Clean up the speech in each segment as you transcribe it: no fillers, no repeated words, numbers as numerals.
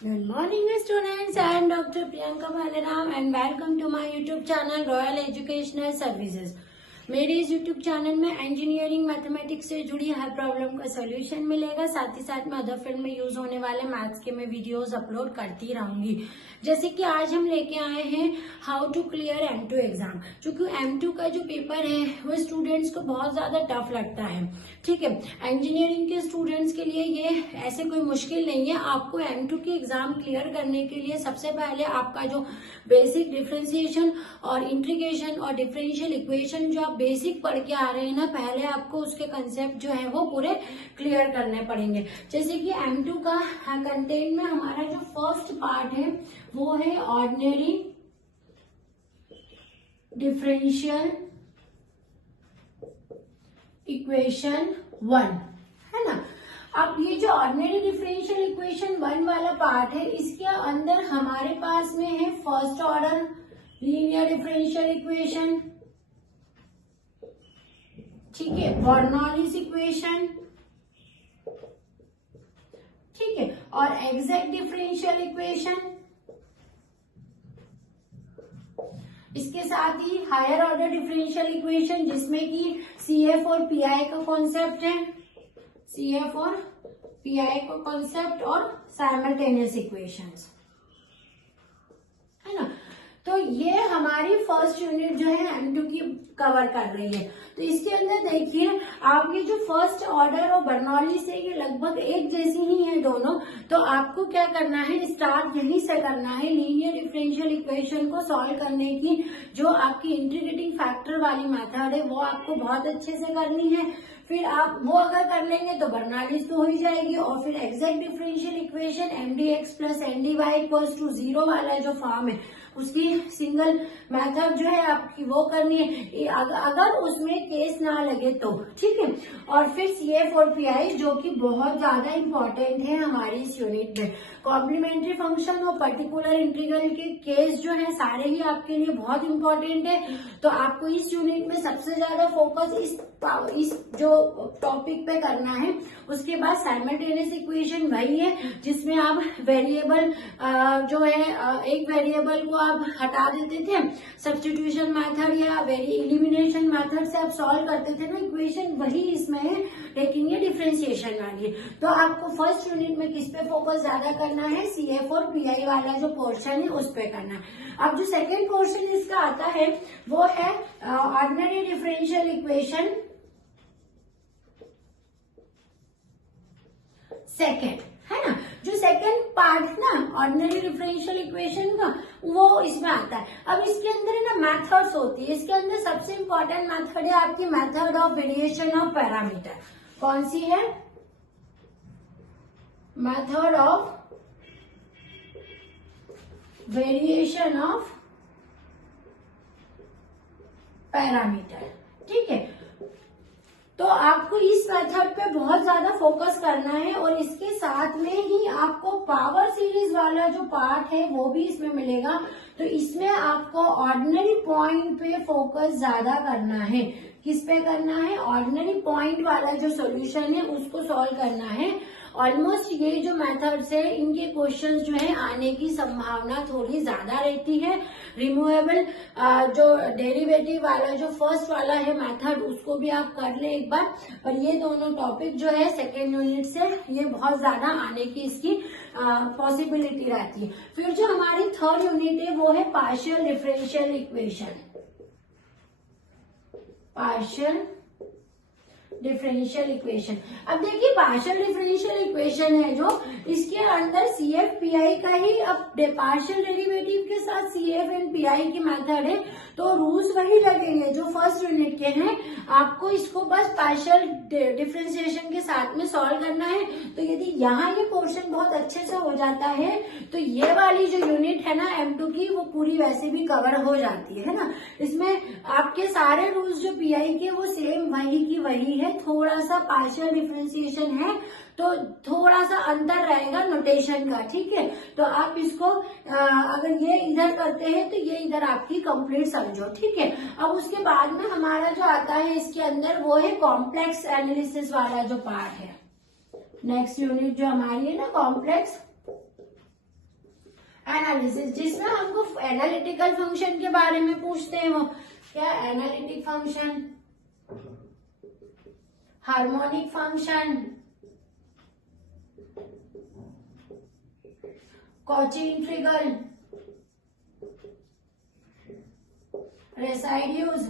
Good morning students, I am Dr. Priyanka Balaram and welcome to my YouTube channel Royal Educational Services। मेरे इस YouTube channel में engineering mathematics से जुड़ी हर problem का solution मिलेगा। साथ ही साथ में अदर फील्ड में यूज होने वाले मैथ्स के मैं वीडियोस अपलोड करती रहूंगी। जैसे कि आज हम लेके आए हैं how to clear M2 exam. क्योंकि M2 का जो पेपर है वो स्टूडेंट्स को बहुत ज्यादा टफ लगता है। ठीक है, इंजीनियरिंग के स्टूडेंट्स के लिए ये ऐसे कोई मुश्किल नहीं है। आपको M2 की एग्जाम क्लियर करने के लिए सबसे पहले आपका जो बेसिक डिफरेंशिएशन और इंटीग्रेशन और डिफरेंशियल इक्वेशन जो आप बेसिक पढ़ के आ रहे हैं ना, पहले आपको उसके कंसेप्ट जो है वो पूरे क्लियर करने पड़ेंगे। जैसे कि M2 का कंटेंट में हमारा जो फर्स्ट पार्ट है वो है ऑर्डिनरी डिफरेंशियल इक्वेशन 1, है ना। अब ये जो ऑर्डिनरी डिफरेंशियल इक्वेशन 1 वाला पार्ट है, इसके अंदर हमारे पास में है first order linear differential equation, ठीक है, बर्नौलीज इक्वेशन, ठीक है, और एग्जैक्ट डिफरेंशियल इक्वेशन। इसके साथ ही हायर ऑर्डर डिफरेंशियल इक्वेशन जिसमें कि CF और PI का कॉन्सेप्ट है, CF और PI का कॉन्सेप्ट और साइमल्टेनियस इक्वेशंस, है ना। तो ये हमारी फर्स्ट यूनिट जो है M2 की कवर कर रही है। तो इसके अंदर देखिए आपकी जो फर्स्ट ऑर्डर और बर्नौली से ये लगभग एक जैसी ही है दोनों। तो आपको क्या करना है, स्टार्ट यहीं से करना है। लीनियर डिफरेंशियल इक्वेशन को सॉल्व करने की जो आपकी इंटीग्रेटिंग फैक्टर वाली मेथड है वो आपको बहुत अच्छे से करनी है। फिर आप वो अगर कर लेंगे तो बर्नौलीज तो हो ही जाएगी। और फिर exact differential equation MDX plus NDY equals to 0 वाला जो फॉर्म है उसकी सिंगल मेथड जो है आपकी वो करनी है, अगर उसमें केस ना लगे तो, ठीक है। और फिर CF और PI जो कि बहुत ज्यादा इंपॉर्टेंट है हमारी इस यूनिट में। कॉम्प्लीमेंट्री फंक्शन और पर्टिकुलर इंटीग्रल के केस जो है सारे ही आपके लिए बहुत इंपॉर्टेंट है। तो आपको इस यूनिट में सबसे ज्यादा फोकस इस जो टॉपिक पे करना है। उसके बाद साइमल्टेनियस इक्वेशन वही है जिसमें आप वेरिएबल जो है एक वेरिएबल को आप हटा देते थे, सब्स्टिट्यूशन मेथड या एलिमिनेशन मेथड से आप सॉल्व करते थे ना इक्वेशन, वही इसमें है, लेकिन ये डिफरेंशिएशन वाली है। तो आपको फर्स्ट यूनिट में किस पे फोकस ज्यादा करना है, CF और PI वाला जो पोर्शन है उस पे करना है। अब जो सेकेंड पोर्शन इसका आता है वो है ऑर्डिनरी डिफरेंशियल इक्वेशन सेकेंड, है ना। जो सेकेंड पार्ट ना ऑर्डिनरी डिफरेंशियल इक्वेशन का वो इसमें आता है। अब इसके अंदर ना मेथड्स होती है। इसके अंदर सबसे इंपॉर्टेंट मेथड है आपकी method of variation of parameter. कौन सी है, method of variation of parameter, ठीक है। तो आपको इस मेथड पे बहुत ज्यादा फोकस करना है। और इसके साथ में ही आपको पावर सीरीज वाला जो पार्ट है वो भी इसमें मिलेगा। तो इसमें आपको ऑर्डिनरी पॉइंट पे फोकस ज्यादा करना है। किस पे करना है, ऑर्डिनरी पॉइंट वाला जो सॉल्यूशन है उसको सॉल्व करना है। ऑलमोस्ट ये जो मेथड्स है इनके क्वेश्चंस जो है आने की संभावना थोड़ी ज्यादा रहती है। रिमूवेबल जो डेरिवेटिव वाला जो फर्स्ट वाला है मेथड उसको भी आप कर ले एक बार। पर ये दोनों टॉपिक जो है सेकेंड यूनिट से ये बहुत ज्यादा आने की इसकी पॉसिबिलिटी रहती है। फिर जो हमारी थर्ड यूनिट है वो है partial differential equation, partial differential equation. अब देखिए पार्शियल डिफरेंशियल इक्वेशन है जो इसके अंदर CF PI का ही, अब पार्शियल डेरिवेटिव के साथ CF एंड PI की मेथड है तो रूल्स वही लगेंगे जो फर्स्ट यूनिट के हैं। आपको इसको बस पार्शियल डिफरेंशिएशन के साथ में सॉल्व करना है। तो यदि यहाँ ये पोर्शन बहुत अच्छे से हो जाता है तो ये वाली जो यूनिट है ना M2 की वो पूरी वैसे भी कवर हो जाती है ना। इसमें आपके सारे रूल्स जो PI के वो सेम वही की वही है। थोड़ा सा पार्शियल डिफरेंशिएशन है तो थोड़ा सा अंतर रहेगा नोटेशन का, ठीक है। तो आप इसको अगर ये इधर करते हैं तो ये इधर आपकी कंप्लीट समझो, ठीक है। अब उसके बाद में हमारा जो आता है इसके अंदर वो है कॉम्प्लेक्स एनालिसिस वाला जो पार्ट है। नेक्स्ट यूनिट जो हमारी है ना कॉम्प्लेक्स एनालिसिस, जिसमें हमको एनालिटिकल फंक्शन के बारे में पूछते हैं। वो क्या, analytic function, harmonic function, Cauchy integral, residues,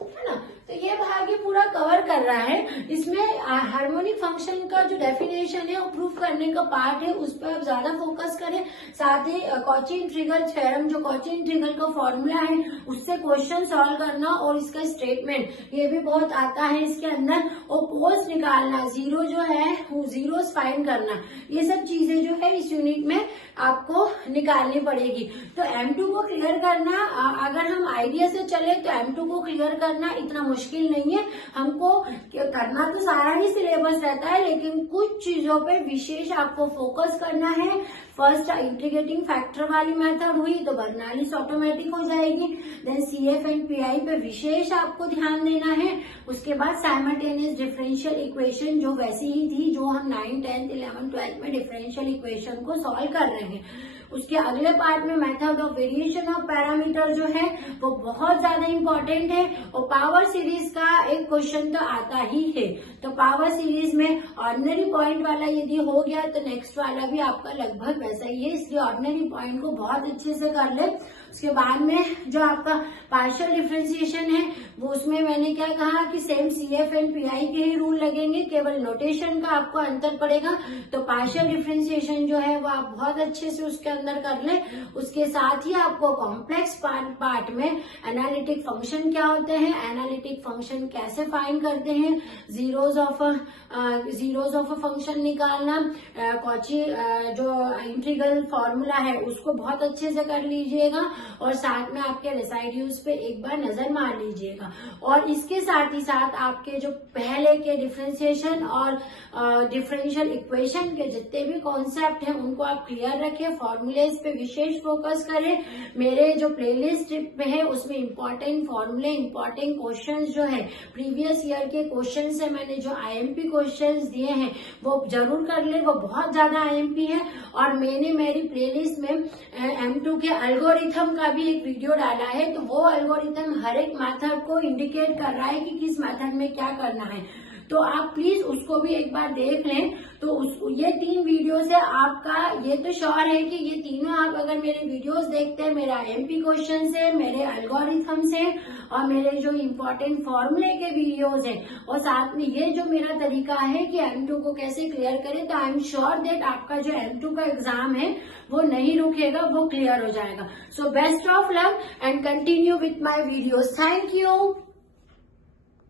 है ना। तो ये भाग ये पूरा कवर कर रहा है। इसमें हार्मोनिक फंक्शन का जो डेफिनेशन है वो प्रूफ करने का पार्ट है, उस पर आप ज्यादा फोकस करें। साथ ही कॉची इंटीग्रल थ्योरम, जो कॉची इंटीग्रल का फॉर्मूला है उससे क्वेश्चन सॉल्व करना और इसका स्टेटमेंट, ये भी बहुत आता है इसके अंदर। और पोस्ट निकालना, जीरो जो है वो जीरोस फाइंड करना, ये सब चीजें जो है इस यूनिट में आपको निकालनी पड़ेगी। तो M2 को क्लियर करना, अगर हम आइडिया से चले तो M2 को क्लियर करना इतना मुश्किल नहीं है। हमको करना तो सारा ही सिलेबस रहता है, लेकिन कुछ चीजों पे विशेष आपको फोकस करना है। फर्स्ट इंटीग्रेटिंग फैक्टर वाली मेथड हुई तो बर्नौलीज ऑटोमेटिक हो जाएगी। देन CF एंड PI पे विशेष आपको ध्यान देना है। उसके बाद साइमल्टेनियस डिफरेंशियल इक्वेशन, जो वैसी ही थी जो हम 9, 10, 11, 12 में डिफरेंशियल इक्वेशन को सॉल्व कर रहे हैं। उसके अगले पार्ट में method of variation of parameter जो है वो बहुत ज्यादा इंपॉर्टेंट है। और पावर सीरीज का एक क्वेश्चन तो आता ही है। तो पावर सीरीज में ऑर्डिनरी पॉइंट वाला यदि हो गया तो नेक्स्ट वाला भी आपका लगभग वैसा ही है, इसलिए ऑर्डिनरी पॉइंट को बहुत अच्छे से कर ले। उसके बाद में जो आपका पार्शियल डिफरेंशिएशन है वो, उसमें मैंने क्या कहा कि सेम CF एंड PI के ही रूल लगेंगे, केवल नोटेशन का आपको अंतर पड़ेगा। तो पार्शियल डिफरेंशिएशन जो है वो आप बहुत अच्छे से उसके अंदर कर ले। उसके साथ ही आपको कॉम्प्लेक्स पार्ट में एनालिटिक फंक्शन क्या होते हैं, एनालिटिक फंक्शन कैसे फाइंड करते हैं, जीरोज ऑफ अ फंक्शन निकालना, कॉची जो इंटीग्रल फॉर्मूला है उसको बहुत अच्छे से कर लीजिएगा। और साथ में आपके रेसिड्यूज पे एक बार नजर मार लीजिएगा। और इसके साथ ही साथ आपके जो पहले के डिफरेंशिएशन और डिफरेंशियल इक्वेशन के जितने भी कॉन्सेप्ट हैं उनको आप क्लियर रखें। फॉर्मूलेज पे विशेष फोकस करें। मेरे जो प्लेलिस्ट पे है उसमें इंपॉर्टेंट फॉर्मूले, इंपॉर्टेंट क्वेश्चंस जो है प्रीवियस ईयर के क्वेश्चन से मैंने जो IMP क्वेश्चंस दिए हैं वो जरूर कर ले, वो बहुत ज्यादा IMP है। और मैंने मेरी प्लेलिस्ट में M2 के एल्गोरिथम का भी एक वीडियो डाला है, तो वो एल्गोरिथम हर एक मेथड को इंडिकेट कर रहा है कि किस मेथड में क्या करना है। तो आप प्लीज उसको भी एक बार देख लें। तो ये 3 वीडियो से आपका ये तो श्योर है कि ये तीनों आप अगर मेरे वीडियोस देखते हैं, मेरा IMP क्वेश्चन से, मेरे एल्गोरिथम से और मेरे जो इम्पोर्टेंट फॉर्मूले के वीडियोस हैं, और साथ में ये जो मेरा तरीका है कि M2 को कैसे क्लियर करें, तो आई एम श्योर दैट आपका जो M2 का एग्जाम है वो नहीं रुकेगा, वो क्लियर हो जाएगा। So best of luck and continue with my videos. Thank you.